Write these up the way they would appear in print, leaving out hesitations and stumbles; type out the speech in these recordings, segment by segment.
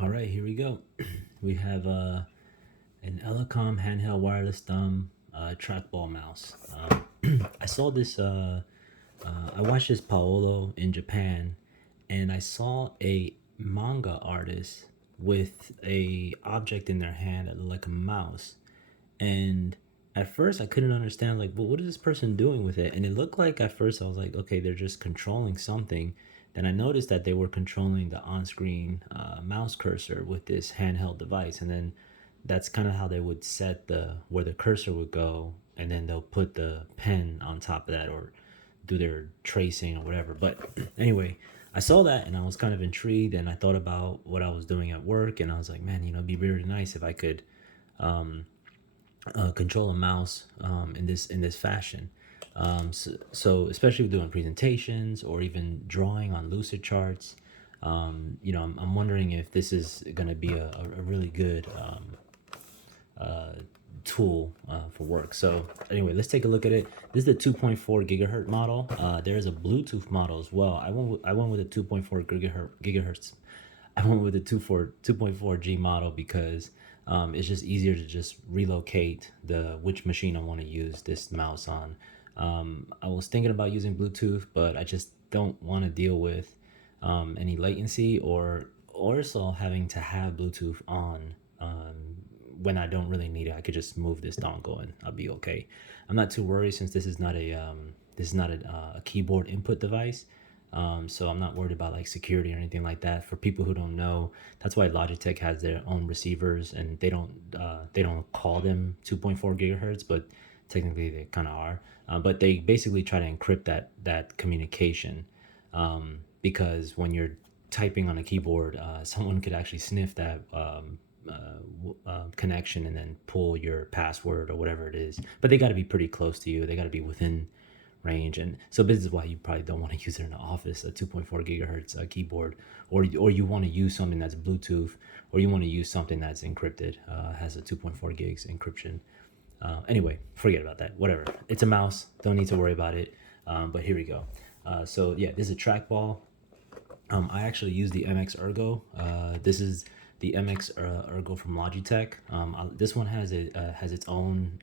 All right, here we go. We have an Elecom handheld wireless thumb trackball mouse. I saw this. I watched this Paolo in Japan, and I saw a manga artist with a object in their hand that looked like a mouse. And at first, I couldn't understand like, well, what is this person doing with it? And it looked like at first I was like, okay, they're just controlling something. Then I noticed that they were controlling the on-screen mouse cursor with this handheld device, and then that's kind of how they would set the where the cursor would go, and then they'll put the pen on top of that or do their tracing or whatever. But anyway, I saw that and I was kind of intrigued, and I thought about what I was doing at work, and I was like, man, it'd be really nice if I could control a mouse in this fashion. So especially doing presentations or even drawing on lucid charts, I'm wondering if this is going to be a really good tool for work. So anyway, let's take a look at it. This is the 2.4 gigahertz model. There is a Bluetooth model as well. I went with a 2.4 gigahertz. I went with the 2.4G model because it's just easier to just relocate which machine I want to use this mouse on. I was thinking about using Bluetooth, but I just don't want to deal with any latency or also having to have Bluetooth on when I don't really need it. I could just move this dongle and I'll be okay. I'm not too worried since this is not a keyboard input device. So I'm not worried about like security or anything like that. For people who don't know, that's why Logitech has their own receivers, and they don't call them 2.4 gigahertz, but technically they kind of are. But they basically try to encrypt that communication, because when you're typing on a keyboard, someone could actually sniff that connection and then pull your password or whatever it is. But they got to be pretty close to you. They got to be within range, and so this is why you probably don't want to use it in the office, a 2.4 gigahertz keyboard, or you want to use something that's Bluetooth, or you want to use something that's encrypted, has a 2.4 gigs encryption. Anyway, forget about that. Whatever. It's a mouse. Don't need to worry about it. But here we go. So yeah, this is a trackball. I actually use the MX Ergo. This is the MX Ergo from Logitech. This one has its own.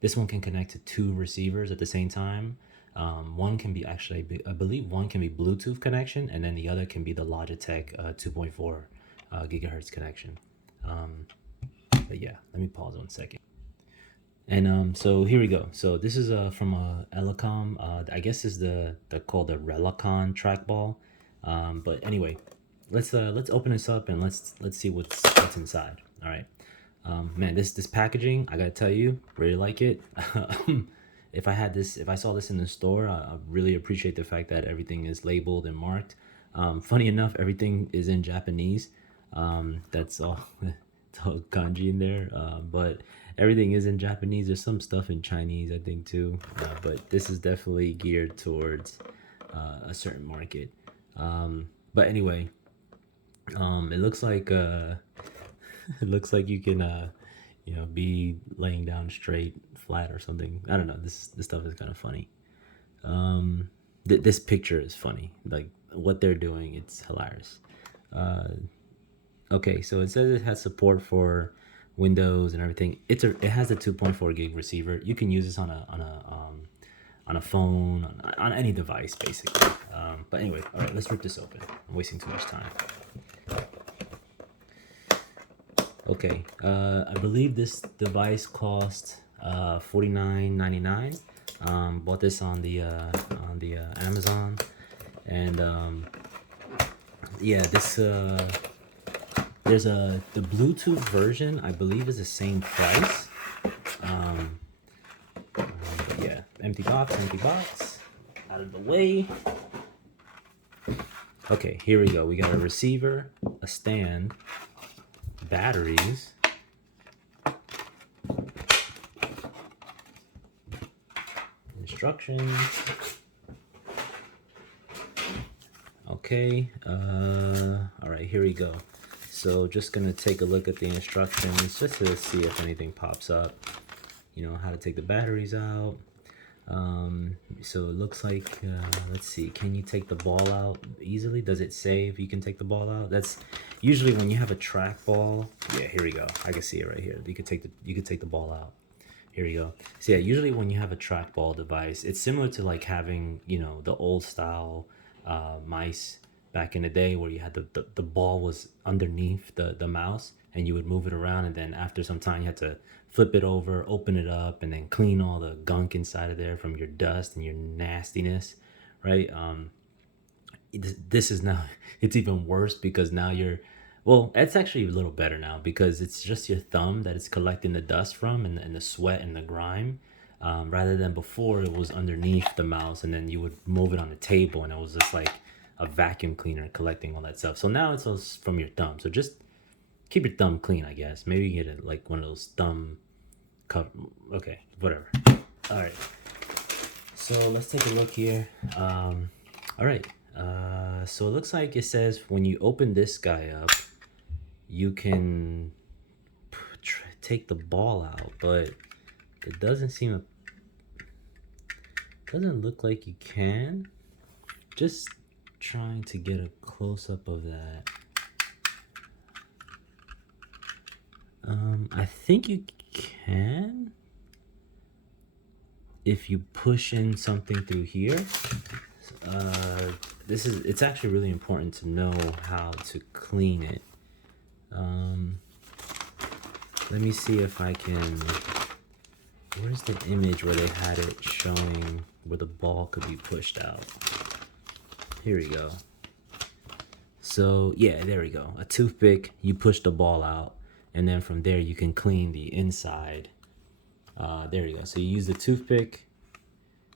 This one can connect to two receivers at the same time. One can be actually, I believe, one can be Bluetooth connection, and then the other can be the Logitech 2.4 gigahertz connection. But yeah, let me pause 1 second. And so here we go. So this is from Elecom. I guess is called the Relacon trackball. But anyway, let's open this up and let's see what's inside. All right. Man, this packaging, I gotta tell you, really like it. If I saw this in the store, I really appreciate the fact that everything is labeled and marked. Funny enough, everything is in Japanese. That's all. It's all kanji in there, but everything is in Japanese. There's some stuff in Chinese, I think, too. But this is definitely geared towards a certain market. But anyway, it looks like it looks like you can be laying down straight, flat, or something. I don't know. This stuff is kind of funny. This picture is funny. Like what they're doing, it's hilarious. Okay, so it says it has support for Windows and everything. It has a 2.4 gig receiver. You can use this on a phone, on any device basically. But anyway, all right, let's rip this open. I'm wasting too much time. Okay, I believe this device cost $49.99. Bought this on the Amazon, and yeah, this there's the Bluetooth version, I believe, is the same price. But yeah, empty box, out of the way. Okay, here we go. We got a receiver, a stand, batteries, instructions. Okay, all right, here we go. So just gonna take a look at the instructions just to see if anything pops up. You know, how to take the batteries out. So it looks like, let's see, can you take the ball out easily? Does it say if you can take the ball out? That's usually when you have a trackball. Yeah, here we go. I can see it right here. You could take the ball out. Here we go. So yeah, usually when you have a trackball device, it's similar to like having, the old style mice back in the day where you had the ball was underneath the mouse and you would move it around, and then after some time you had to flip it over, open it up, and then clean all the gunk inside of there from your dust and your nastiness, right? This is now it's even worse because now well, it's actually a little better now because it's just your thumb that it's collecting the dust from, and the sweat and the grime, rather than before it was underneath the mouse and then you would move it on the table and it was just like a vacuum cleaner collecting all that stuff. So now it's all from your thumb, so just keep your thumb clean, I guess. Maybe get it like one of those thumb cover. Okay, whatever. All right, so let's take a look here. All right, so it looks like it says when you open this guy up, you can take the ball out, but it doesn't look like you can. Just trying to get a close-up of that. I think you can if you push in something through here. It's actually really important to know how to clean it. Let me see if I can. Where's the image where they had it showing where the ball could be pushed out? Here we go. So yeah, there we go. A toothpick, you push the ball out, and then from there you can clean the inside. There you go. So you use the toothpick,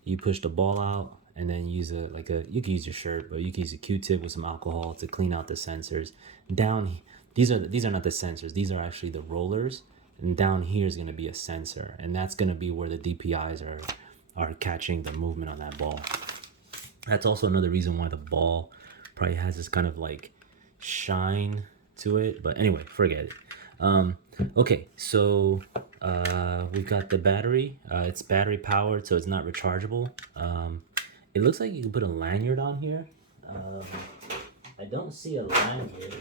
you push the ball out, and then use you can use your shirt, but you can use a Q-tip with some alcohol to clean out the sensors. These are not the sensors. These are actually the rollers, and down here is going to be a sensor, and that's going to be where the DPIs are catching the movement on that ball. That's also another reason why the ball probably has this kind of like shine to it. But anyway, forget it. Okay, so we've got the battery. It's battery powered, so it's not rechargeable. It looks like you can put a lanyard on here. I don't see a lanyard.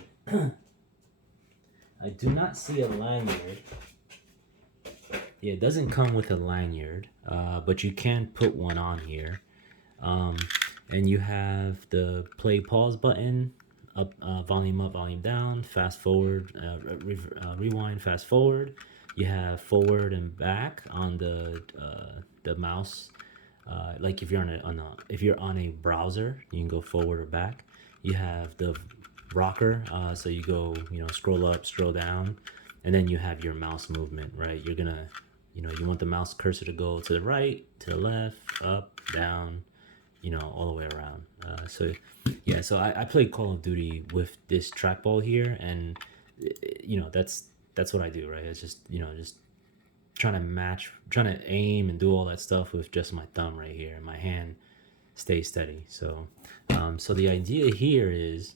I do not see a lanyard. Yeah, it doesn't come with a lanyard, but you can put one on here. And you have the play pause button, volume up, volume down, fast forward, rewind, fast forward. You have forward and back on the mouse. Like if you're on a browser, you can go forward or back. You have the rocker, so you go scroll up, scroll down, and then you have your mouse movement, right? You're gonna you want the mouse cursor to go to the right, to the left, up, down, all the way around. So I played Call of Duty with this trackball here, and that's what I do, right? It's just just trying to aim and do all that stuff with just my thumb right here, and my hand stays steady. So the idea here is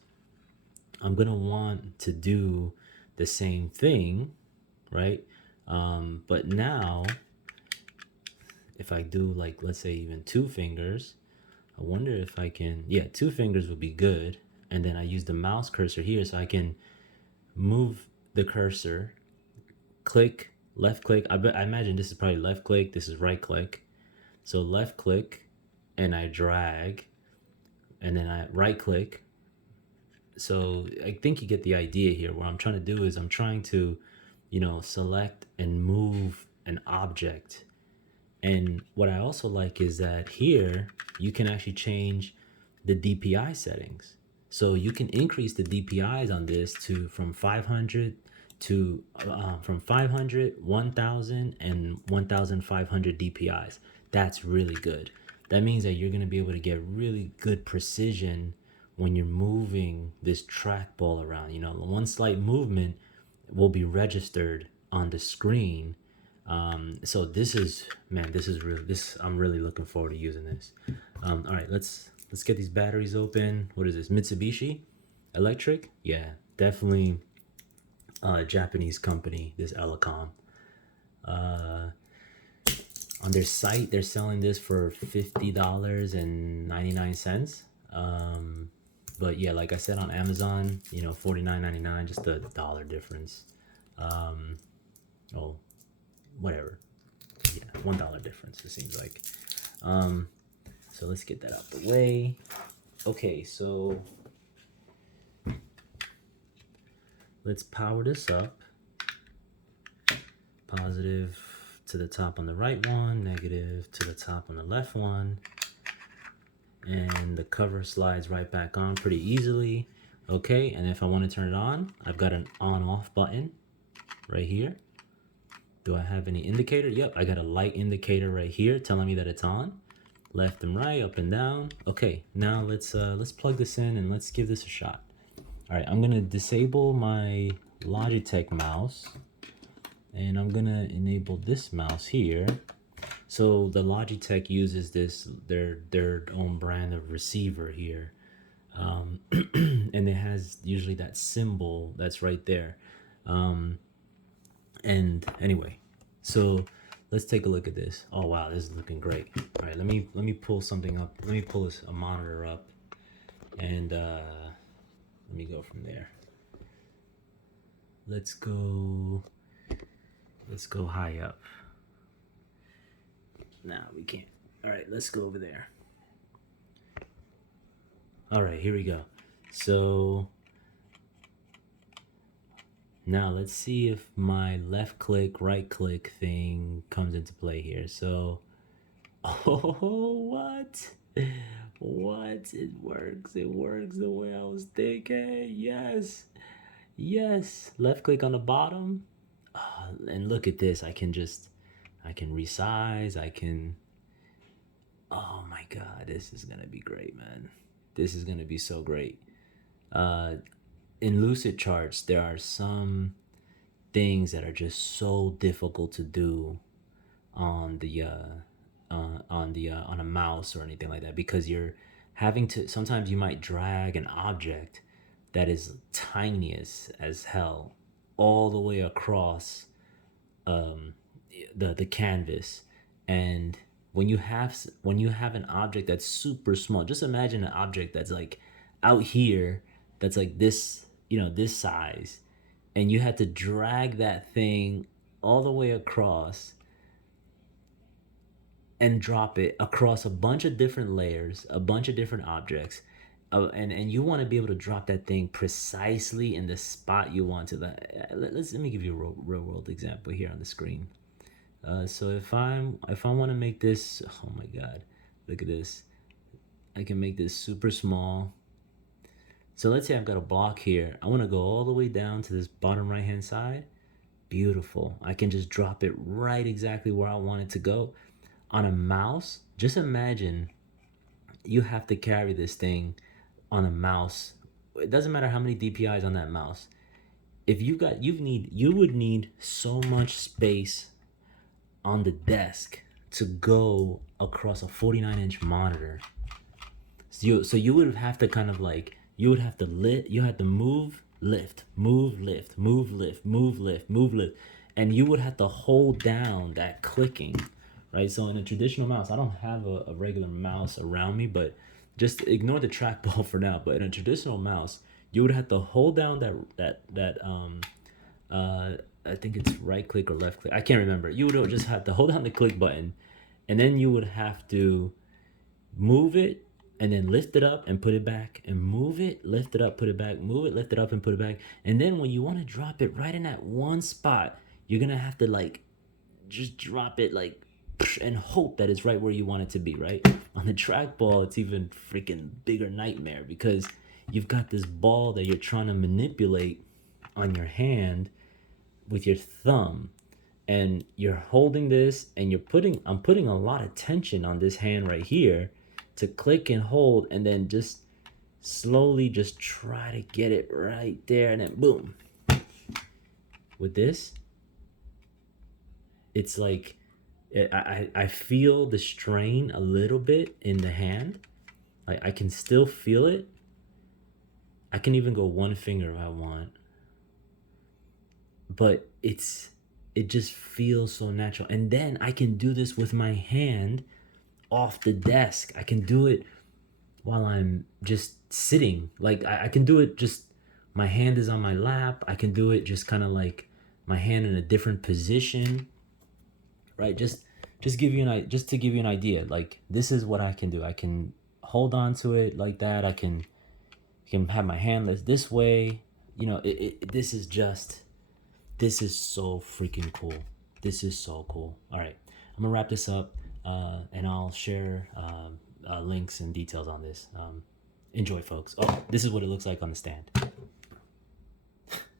I'm gonna want to do the same thing, right? But now if I do, like, let's say even 2 fingers, I wonder if I can, yeah, 2 fingers would be good. And then I use the mouse cursor here, so I can move the cursor, click, left click. I imagine this is probably left click, this is right click. So left click, and I drag, and then I right click. So I think you get the idea here. What I'm trying to do is I'm trying to, select and move an object. And what I also like is that here you can actually change the DPI settings. So you can increase the DPIs on this from 500 to 1,000 and 1,500 DPIs. That's really good. That means that you're going to be able to get really good precision when you're moving this trackball around. One slight movement will be registered on the screen. So this is I'm really looking forward to using this. All right, let's get these batteries open. What is this? Mitsubishi Electric? Yeah, definitely a Japanese company, this Elecom. On their site, they're selling this for $50.99. But yeah, like I said, on Amazon, you know, $49.99, just a dollar difference. Oh, whatever. Yeah, $1 difference, it seems like. So let's get that out the way. Okay, so let's power this up. Positive to the top on the right one, negative to the top on the left one. And the cover slides right back on pretty easily. Okay, and if I want to turn it on, I've got an on-off button right here. Do I have any indicator? Yep, I got a light indicator right here telling me that it's on. Left and right, up and down. Okay, now let's plug this in and let's give this a shot. All right, I'm gonna disable my Logitech mouse, and I'm gonna enable this mouse here. So the Logitech uses this their own brand of receiver here, and it has usually that symbol that's right there. And anyway, so let's take a look at this. Oh wow, this is looking great. All right, let me pull something up. Let me pull a monitor up, and let me go from there. Let's go high up. Nah, we can't. All right, let's go over there. All right, here we go. So now let's see if my left click, right click thing comes into play here. So, oh, what? What? It works. It works the way I was thinking. Yes. Yes. Left click on the bottom. Oh, and look at this. I can resize. Oh my God, this is going to be great, man. This is going to be so great. In Lucid charts, there are some things that are just so difficult to do on a mouse or anything like that, because you're having to, sometimes you might drag an object that is tiny as hell all the way across the canvas. And when you have an object that's super small, just imagine an object that's like out here, that's like this, you know, this size, and you had to drag that thing all the way across and drop it across a bunch of different layers, a bunch of different objects. And you want to be able to drop that thing precisely in the spot you want to. Let me give you a real world example here on the screen. So if I want to make this, oh my God, look at this. I can make this super small. So let's say I've got a block here. I want to go all the way down to this bottom right hand side. Beautiful. I can just drop it right exactly where I want it to go. On a mouse, just imagine you have to carry this thing on a mouse. It doesn't matter how many DPIs on that mouse. If you would need so much space on the desk to go across a 49-inch monitor. So you would have to kind of like, you had to move, lift, move, lift, move, lift, move, lift, move, lift, and you would have to hold down that clicking, right? So in a traditional mouse, I don't have a regular mouse around me, but just ignore the trackball for now. But in a traditional mouse, you would have to hold down I think it's right click or left click. I can't remember. You would just have to hold down the click button, and then you would have to move it and then lift it up and put it back, and move it, lift it up, put it back, move it, lift it up and put it back. And then when you want to drop it right in that one spot, you're going to have to like just drop it like and hope that it's right where you want it to be, right? On the trackball, it's even freaking bigger nightmare, because you've got this ball that you're trying to manipulate on your hand with your thumb, and you're holding this, and I'm putting a lot of tension on this hand right here to click and hold, and then just slowly just try to get it right there, and then boom. With this, it's like I feel the strain a little bit in the hand. Like I can still feel it. I can even go one finger if I want, but it's it just feels so natural. And then I can do this with my hand off the desk. I can do it while I'm just sitting. Like I can do it just, my hand is on my lap. I can do it just kind of like my hand in a different position, right? Just give you an, just to give you an idea. Like this is what I can do. I can hold on to it like that. I can have my hand this way. You know, this is just, this is so freaking cool. This is so cool. All right, I'm gonna wrap this up, and I'll share links and details on this. Enjoy, folks. Oh, this is what it looks like on the stand.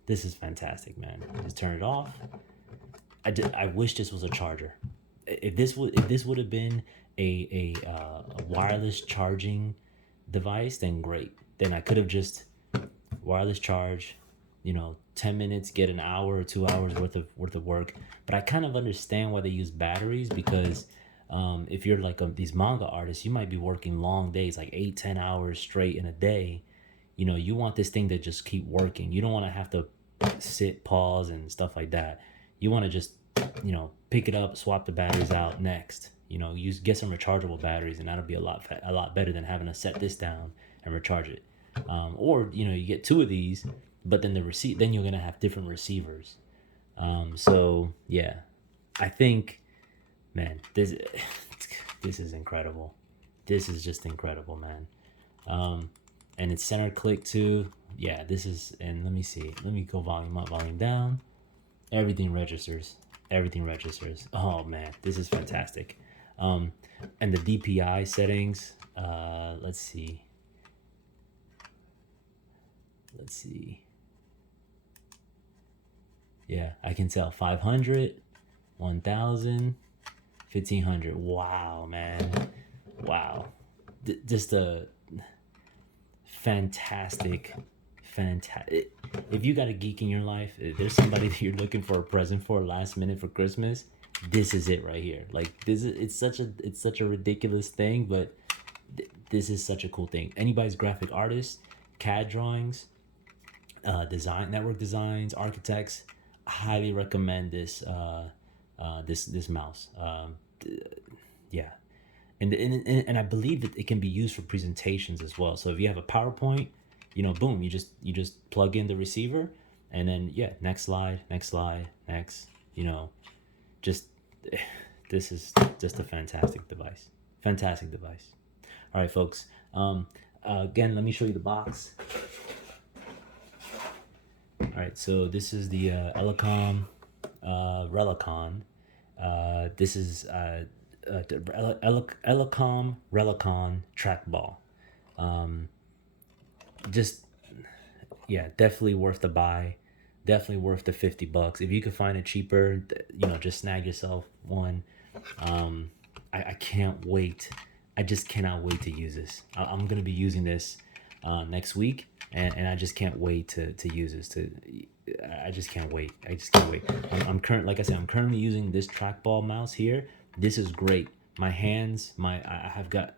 This is fantastic, man. Just turn it off. I wish this was a charger. If this would have been a wireless charging device, then great. Then I could have just wireless charge, you know, 10 minutes, get an hour or 2 hours worth of work. But I kind of understand why they use batteries, because if you're like these manga artists, you might be working long days, like 8-10 hours straight in a day. You know, you want this thing to just keep working. You don't want to have to sit, pause, and stuff like that. You want to just, you know, pick it up, swap the batteries out, next. You know, get some rechargeable batteries, and that'll be a lot better than having to set this down and recharge it. Or, you know, you get 2 of these, but then then you're gonna have different receivers. So yeah, I think, man, this is incredible. This is just incredible, man. And it's center click too. Yeah, this is, and let me see. Let me go volume up, volume down. Everything registers. Everything registers. Oh man, this is fantastic. And the DPI settings. Let's see. Yeah, I can tell 500, 1000, 1500. Wow, man. Wow. Just a fantastic. If you got a geek in your life, if there's somebody that you're looking for a present for last minute for Christmas, this is it right here. Like it's such a ridiculous thing, but this is such a cool thing. Anybody's graphic artist, CAD drawings, network designs, architects, highly recommend this this mouse. Yeah, and I believe that it can be used for presentations as well. So if you have a PowerPoint, you know, boom, you just plug in the receiver, and then yeah, next slide, next. You know, just this is just a fantastic device. All right, folks. Again, let me show you the box. All right, so this is the Elecom Relacon. This is the Elecom Relacom Trackball. Just, yeah, definitely worth the buy. Definitely worth the $50. If you could find it cheaper, you know, just snag yourself one. I can't wait. I just cannot wait to use this. I'm gonna be using this next week, and I just can't wait to use this. I just can't wait. I'm currently using this trackball mouse here. This is great. My hands, I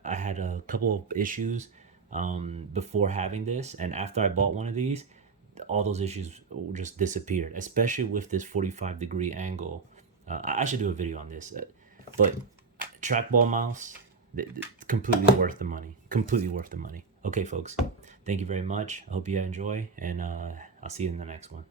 had a couple of issues before having this, and after I bought one of these, all those issues just disappeared, especially with this 45-degree angle. I should do a video on this, but trackball mouse, completely worth the money. Okay, folks, thank you very much. I hope you enjoy, and I'll see you in the next one.